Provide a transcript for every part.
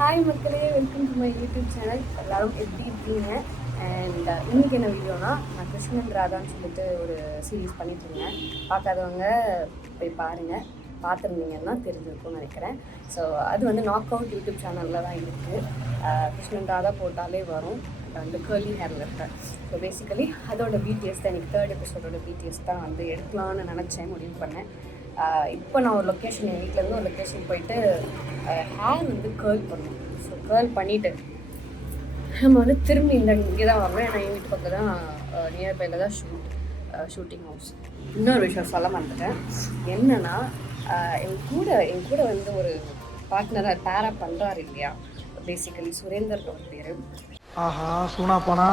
Hi மக்களே, welcome to my YouTube channel. எல்லோரும் எப்படி இருக்கீங்க? அண்ட் இன்றைக்கி என்ன வீடியோனா, நான் கிருஷ்ணன் ராதான்னு சொல்லிட்டு ஒரு சீரீஸ் பண்ணிட்டுருந்தேன். பார்க்காதவங்க போய் பாருங்கள். பார்த்துருந்தீங்கன்னா தெரிஞ்சிருக்கும்னு நினைக்கிறேன். ஸோ அது வந்து நாக் அவுட் யூடியூப் சேனலில் தான் இருக்குது. கிருஷ்ணன் ராதா போட்டாலே வரும். வந்து கேர்லி ஹேரில் இருக்கேன். ஸோ பேசிக்கலி அதோட பிடிஎஸ் தான், எனக்கு 3rd எபிசோடோட பிடிஎஸ் தான் வந்து எடுக்கலான்னு நினச்சேன், முடிவு பண்ணேன். இப்போ நான் ஒரு லொக்கேஷன், என் வீட்டிலேருந்து ஒரு லொக்கேஷன் போயிட்டு ஹேர் வந்து கேர்ள் பண்ணணும். ஸோ கேர்ள் பண்ணிவிட்டு நம்ம வந்து திரும்பி இங்கே தான் வரணும். ஏன்னா என் வீட்டு பக்கம் தான் நியர்பையில் தான் ஷூட்டிங் ஹவுஸ். இன்னொரு விஷயம் சொல்ல மாட்டேன். என்னென்னா என் கூட வந்து ஒரு பார்ட்னராக பேரா பண்ணுறாரு இல்லையா, பேசிக்கலி சுரேந்தர் ஒரு பேர். ஆஹா சூனா போனா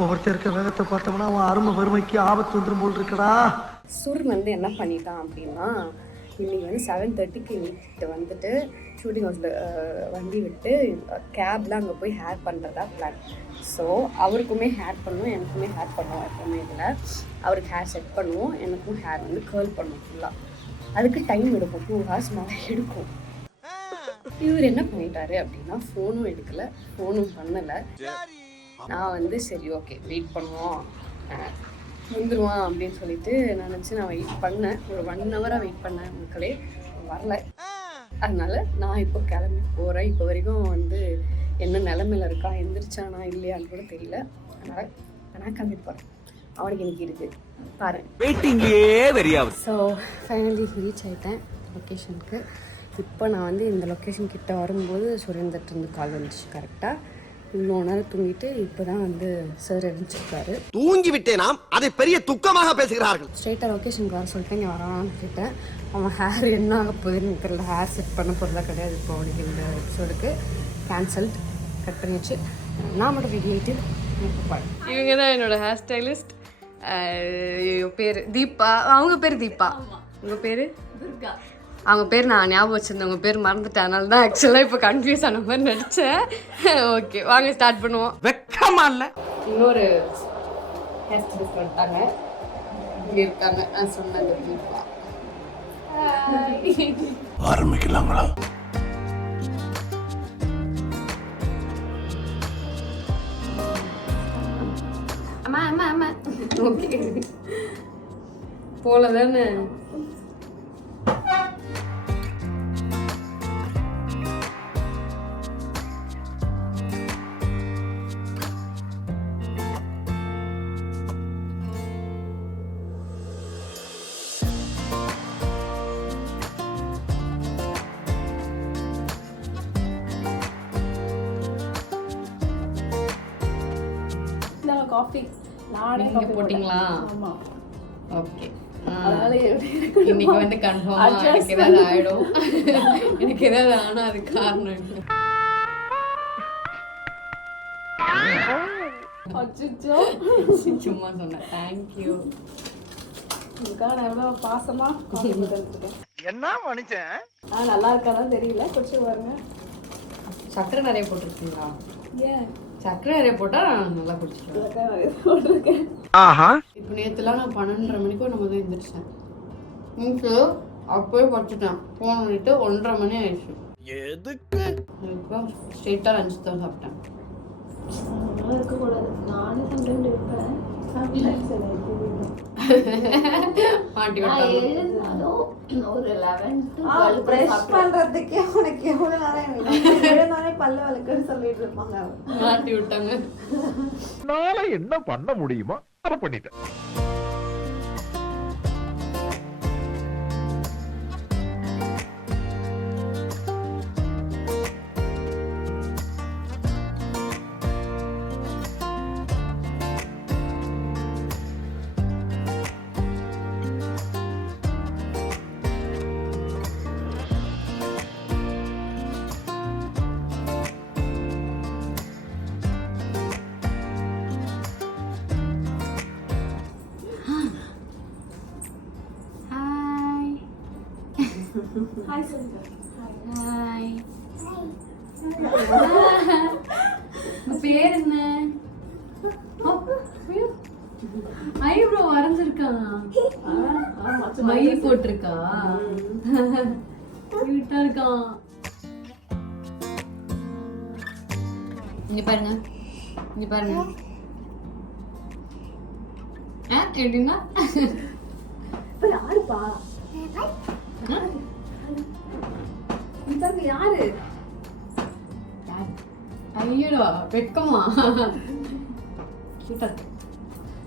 ஒவ்வொருத்தர் இருக்க வேகத்தை பார்த்தோம்னா அவன் அருமை வறுமைக்கு ஆபத்து வந்துடும் போல் இருக்கடா. சுர் வந்து என்ன பண்ணிட்டான் அப்படின்னா, இன்றைக்கி வந்து 7:30க்கு வீட்டு வந்துட்டு ஷூட்டிங் ஹவுஸில் வண்டி விட்டு கேபில் அங்கே போய் ஹேர் பண்ணுறதா பிளான். ஸோ அவருக்குமே ஹேர் பண்ணுவோம், எனக்குமே ஹேர் பண்ணுவோம். எப்பவுமே இதில் அவருக்கு ஹேர் செட் பண்ணுவோம், எனக்கும் ஹேர் வந்து கேர்ள் பண்ணுவோம் ஃபுல்லாக. அதுக்கு டைம் எடுக்கும், 2 hours மேலே எடுக்கும். இவர் என்ன பண்ணிட்டாரு அப்படின்னா, ஃபோனும் எடுக்கலை, ஃபோனும் பண்ணலை. நான் வந்து சரி ஓகே வெயிட் பண்ணுவோம், வந்துடுவான் அப்படின்னு சொல்லிட்டு நான் வெயிட் பண்ணேன். ஒரு 1 hour வெயிட் பண்ணேன். மக்களே வரல. அதனால நான் இப்போ கிளம்பி போகிறேன். இப்போ வரைக்கும் வந்து என்ன நிலமையில இருக்கா, எந்திரிச்சானா இல்லையான்னு கூட தெரியல. அதனால் நான் கிளம்பி போகிறேன். அவனுக்கு இன்னைக்கு இருக்குது பாரு. ஸோ ஃபைனலி ரீச் ஆகிட்டேன் லொக்கேஷனுக்கு. இப்போ நான் வந்து இந்த லொக்கேஷன் கிட்ட வரும்போது சுரேந்தர்ட்டு கால் வந்துச்சு. கரெக்டாக இவ்வளோ நேரம் தூங்கிட்டு இப்போ தான் வந்து சார் எழுந்திருக்காரு. தூங்கி விட்டேனாம், அதை பெரிய துக்கமாக பேசுகிறார்கள். ஸ்ட்ரெயிட்டாக லொக்கேஷனுக்கு வர சொல்லிட்டு இங்கே வரான்னு கேட்டேன். அவன் ஹேர் என்ன ஆக போகுதுன்னு தெரியல. ஹேர் செட் பண்ண போகிறதா கிடையாது. இப்போ அவனுக்கு இந்த எபிசோடுக்கு கேன்சல்ட், கட் பண்ணிடுச்சு. நான் மட்டும் ரெடியாகிட்டு இவங்க தான் என்னோடய ஹேர் ஸ்டைலிஸ்ட். பேர் தீபா, அவங்க பேர் தீபா. உங்கள் பேர் துர்கா. அவங்க பேர் நான் ஞாபகம் வச்சுருந்தேன், உங்கள் பேர் மறந்துட்டேன். அதனால தான் ஆக்சுவலாக இப்போ கன்ஃபியூஸ் ஆன மாதிரி நடித்தேன். ஓகே வாங்க ஸ்டார்ட் பண்ணுவோம். வெக்கமா இல்லை. இன்னொரு ஹேர் ஸ்டைலிஸ்ட் வந்துட்டாங்க, இங்கே இருக்காங்க. நான் சொன்னது தீபா. ஆரம்பிக்கலாங்களா? அம்மா அம்மா அம்மா. ஓகே போல தானே. காஃபி நானே நீங்க போட்டிங்களா? ஆமா ஓகே. அதனால இன்னைக்கு வந்து கன்ஃபார்மா எனக்கு ஏதாவது ஆயிடும். எனக்கு ஏதாவது ஆனா அது காரணம் இல்லை. அச்சச்சோ சும்மா சொன்னேன். தேங்க்யூ. உங்களுக்காக நான் எவ்வளோ பாசமா காஃபி போட்டுருக்கேன். என்ன மனுஷன்? நல்லா இருக்காதான் தெரியல, குடிச்சு பாருங்க. சக்கரை நிறைய போட்டிருக்கீங்களா? ஏன் சக்கரை நிறைய போட்டா நல்லா குடிச்சிருக்கேன். போட்டிருக்கேன். ஆஹா. இப்போ நேற்றுலாம் நான் 12:30 மணிக்கும் நம்ம தான் எந்திரிச்சேன். மீன்ஸு அப்போயே படிச்சுட்டேன். ஃபோன் பண்ணிட்டு 1:30 மணி ஆயிடுச்சு. எதுக்கு? இப்போ ஸ்ட்ரெயிட்டாக லஞ்ச் தான் சாப்பிட்டேன். இருக்கக்கூடாது. நானும் சம்டைம் இருப்பேன். மாட்டி ஒரு 11 பிரஷ் பண்றதுக்கே உனக்கு எவ்வளவு நேரம் பல்ல வலிக்குன்னு சொல்லிட்டு இருப்பாங்க. மாட்டி விட்டாங்க. என்ன பண்ண முடியுமா அதை பண்ணிட்டேன். ஹாய் சொல்லுங்க. ஹாய். பேர் என்ன? ஐப்ரோ வரைஞ்சிருக்கான், மை போட்டிருக்கா, கியூட்டா இருக்கான். இங்க பாருங்க, இங்க பாருங்க. எப்படின்னா யாருப்பா? யாரு? ஐயோ வெக்கமா?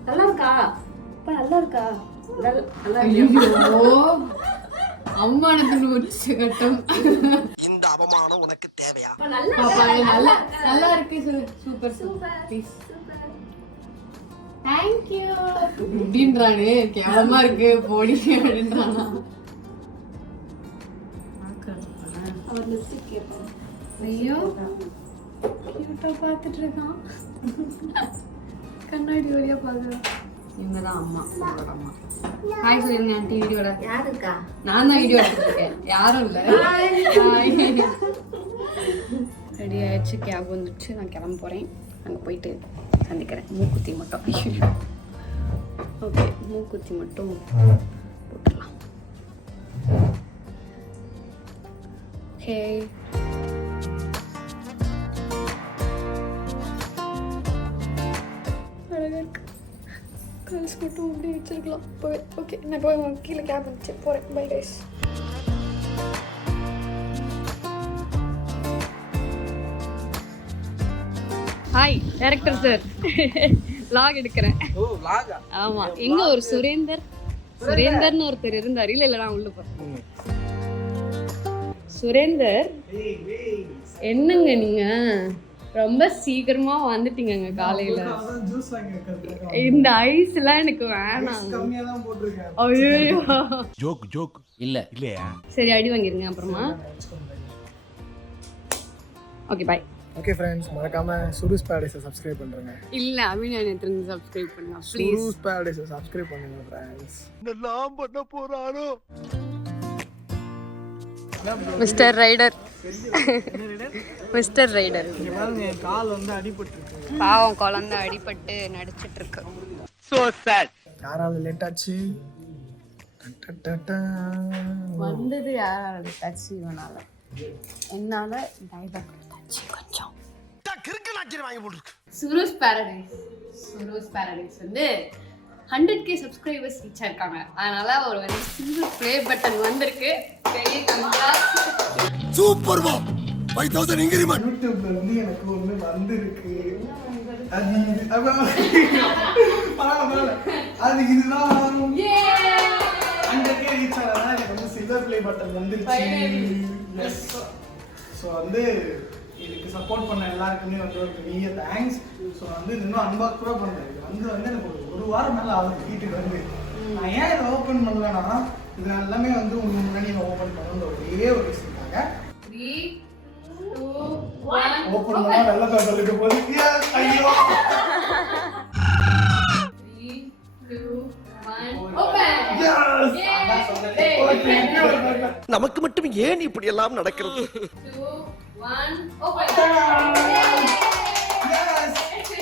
நல்லா இருக்கா? நல்லா இருக்கா? அம்மானத்தின் உச்ச கட்டம். இந்த அவமானம் உனக்கு தேவையா? நல்லா இருக்கு. Super super. தேங்க்யூ அப்படின்றானு. கேவலமா இருக்கு போடி அப்படின்றானா. ஐயோ கியூட்டா பார்த்துட்டு இருக்கான். கண்ணாடி வழியா பாக்குறான். இவங்கதான் அம்மா, அம்மா. ஹாய் சொல்லிருங்க ஆண்டி. வீடியோட யாருக்கா? நான் தான் வீடியோ எடுத்துருக்கேன், யாரும் இல்லை. ரெடி ஆயிடுச்சு, கேப் வந்துடுச்சு. நான் கிளம்ப போறேன். அங்கே போயிட்டு சந்திக்கிறேன். மூக்குத்தி மட்டும். ஓகே, மூக்குத்தி மட்டும் போட்டுடலாம். ஓகே, அழகா இருக்கு. கல்ஸ் மட்டும் அப்படியே வச்சிருக்கலாம். ஓகே, நான் போய் கீழே கேப் வந்துச்சு, போகிறேன். Bye guys. Hi director sir, vlog எடுக்கிறேன். ஓ vlog-ஆ? ஆமா. எங்க ஒரு சுரேந்தர்னு ஒருத்தர் இருந்தார். இல்ல நான் உள்ள போறேன். சுரேந்தர், என்னங்க நீங்க ரொம்ப சீக்கிரமா வந்துட்டீங்க காலையில. இந்த ஐஸ் எல்லாம் எனக்கு வேணாம். ஐயோ ஜோக் இல்ல இல்லையா? சரி, அடி வாங்கிருங்க அப்புறமா. Okay bye. ஓகே फ्रेंड्स, மறக்காம சுரூஸ் பாரடைஸை சப்ஸ்கிரைப் பண்ணுங்க. இல்ல அபிநயத்திலிருந்து சப்ஸ்கிரைப் பண்ணுங்க ப்ளீஸ். சுரூஸ் பாரடைஸை சப்ஸ்கிரைப் பண்ணுங்க फ्रेंड्स. இதெல்லாம் பண்ண போறாரோ? Mister Rider. Mister Rider. இங்க பாருங்க, என் கால் வந்து அடிபட்டிருக்கு. பாவம் குழந்தை அடிபட்டு நடிச்சிட்டு இருக்கு. So sad. யாரால லேட் ஆச்சு? வந்தது யாரால டச் இவனால, என்னால டைவர்ட் டச் கொஞ்சம். சுரூஸ் பாரடைஸ் வந்து 100K சப்ஸ்கிரைபர்ஸ் ரீச் ஆயிருக்காங்க. அதனால ஒரு வந்து சிங்கிள் ப்ளே பட்டன் வந்திருக்கு. பெரிய கங்க்ராட்ஸ். சூப்பர் வா. 5000 இன்கிரிமென்ட் யூடியூப்ல இருந்து எனக்கு ஒன்னு வந்திருக்கு. அது அது இதுதான். 100K ரீச் ஆனதா எனக்கு வந்து சில்வர் ப்ளே பட்டன் வந்துருச்சு. ஸோ வந்து இதுக்கு சப்போர்ட் பண்ண எல்லாருக்குமே வந்து ஒரு பெரிய தேங்க்ஸ். ஸோ வந்து இன்னும் அன்பாக்ஸ் கூட பண்ணுறேன். இது வந்து எனக்கு ஒரு வாரம் மேலே ஆகுது வீட்டுக்கு வந்து. நான் ஏன் இதை ஓப்பன் பண்ணலன்னா, இது நான் எல்லாமே வந்து உங்களுக்கு முன்னாடி நான் ஓப்பன் பண்ணணுன்ற ஒரே ஒரு விஷயத்துக்காக. 3, 2, 1 ஓப்பன் பண்ணால் நல்ல பேப்பர் இருக்க போது. ஐயோ 3, 2, 1 ஓபன். நமக்கு மட்டும் ஏன் இப்படி எல்லாம் நடக்கிறது? 2, 1 ஓபன்.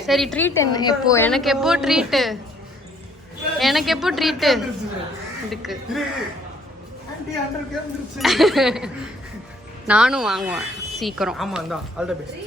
சரி, ட்ரீட் என்ன எப்போ? எனக்கு எப்போ ட்ரீட்? இதுக்கு நானும் வாங்குவேன் சீக்கிரம். ஆமா, ஆல் தி பெஸ்ட்.